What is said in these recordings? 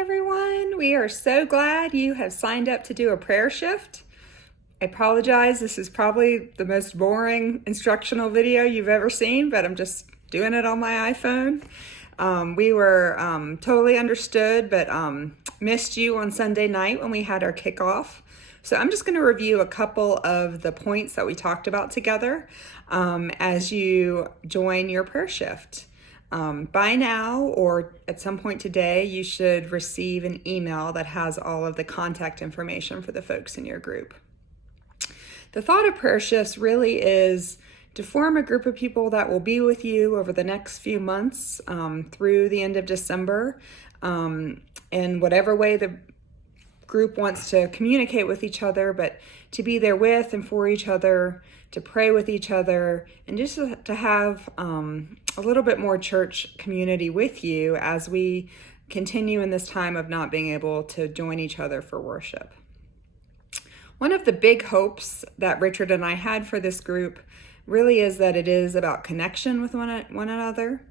everyone. We are so glad you have signed up to do a prayer shift. I apologize. This is probably the most boring instructional video you've ever seen, but I'm just doing it on my iPhone. We were totally understood, but missed you on Sunday night when we had our kickoff. So I'm just going to review a couple of the points that we talked about together as you join your prayer shift. By now, or at some point today, you should receive an email that has all of the contact information for the folks in your group. The thought of prayer shifts really is to form a group of people that will be with you over the next few months through the end of December, in whatever way the group wants to communicate with each other, but to be there with and for each other, to pray with each other, and just to have a little bit more church community with you as we continue in this time of not being able to join each other for worship. One of the big hopes that Richard and I had for this group really is that it is about connection with one another.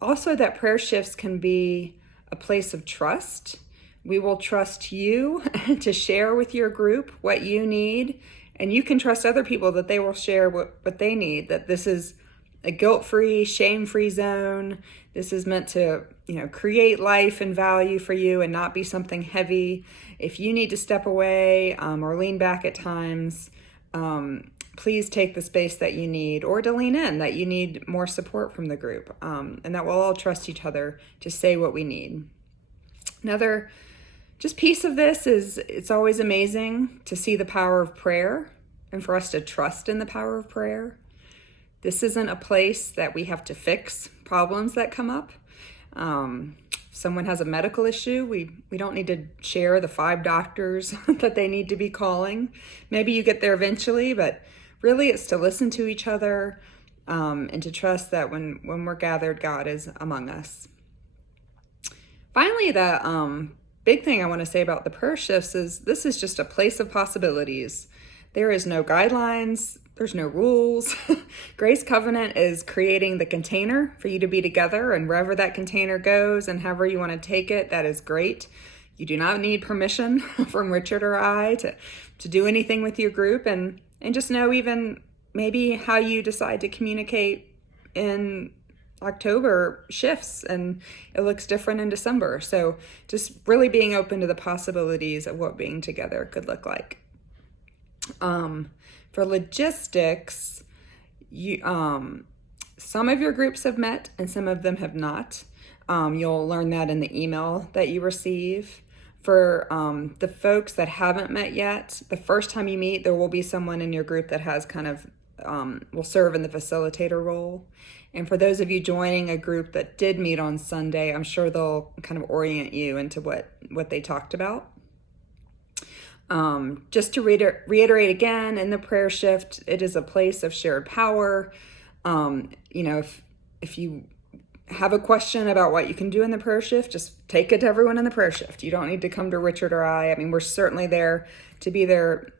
Also, that prayer shifts can be a place of trust. We will trust you to share with your group what you need, and you can trust other people that they will share what they need, that this is a guilt-free, shame-free zone. This is meant to, create life and value for you and not be something heavy. If you need to step away or lean back at times, please take the space that you need, or to lean in, that you need more support from the group, and that we'll all trust each other to say what we need. Another just piece of this is it's always amazing to see the power of prayer and for us to trust in the power of prayer. This isn't a place that we have to fix problems that come up. If someone has a medical issue, we don't need to share the 5 doctors that they need to be calling. Maybe you get there eventually, but really it's to listen to each other and to trust that when we're gathered, God is among us. Finally, the big thing I want to say about the prayer shifts is this is just a place of possibilities. There is no guidelines. There's no rules. Grace Covenant is creating the container for you to be together, and wherever that container goes and however you want to take it, that is great. You do not need permission from Richard or I to do anything with your group, and just know even maybe how you decide to communicate in October shifts, and it looks different in December. So just really being open to the possibilities of what being together could look like. For logistics, some of your groups have met and some of them have not. You'll learn that in the email that you receive. For the folks that haven't met yet, the first time you meet, there will be someone in your group that has will serve in the facilitator role. And for those of you joining a group that did meet on Sunday, I'm sure they'll kind of orient you into what they talked about. Just to reiterate again, in the prayer shift, it is a place of shared power. If you have a question about what you can do in the prayer shift, just take it to everyone in the prayer shift. You don't need to come to Richard or I. I mean, we're certainly there to be there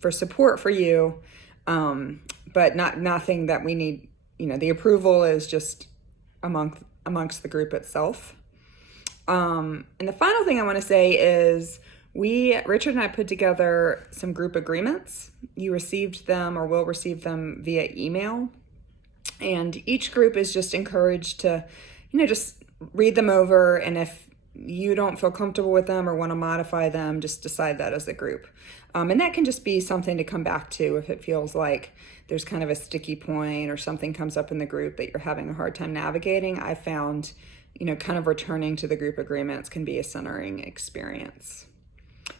for support for you, but nothing that we need. The approval is just amongst the group itself. And the final thing I want to say is Richard and I put together some group agreements. You received them or will receive them via email. And each group is just encouraged to, just read them over. And if you don't feel comfortable with them or want to modify them, just decide that as a group. And that can just be something to come back to if it feels like there's kind of a sticky point or something comes up in the group that you're having a hard time navigating. I found, kind of returning to the group agreements can be a centering experience.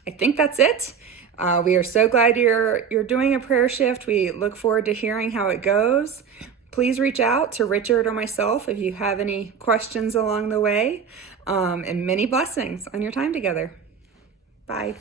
I think that's it. We are so glad you're doing a prayer shift. We look forward to hearing how it goes. Please reach out to Richard or myself if you have any questions along the way. And many blessings on your time together. Bye.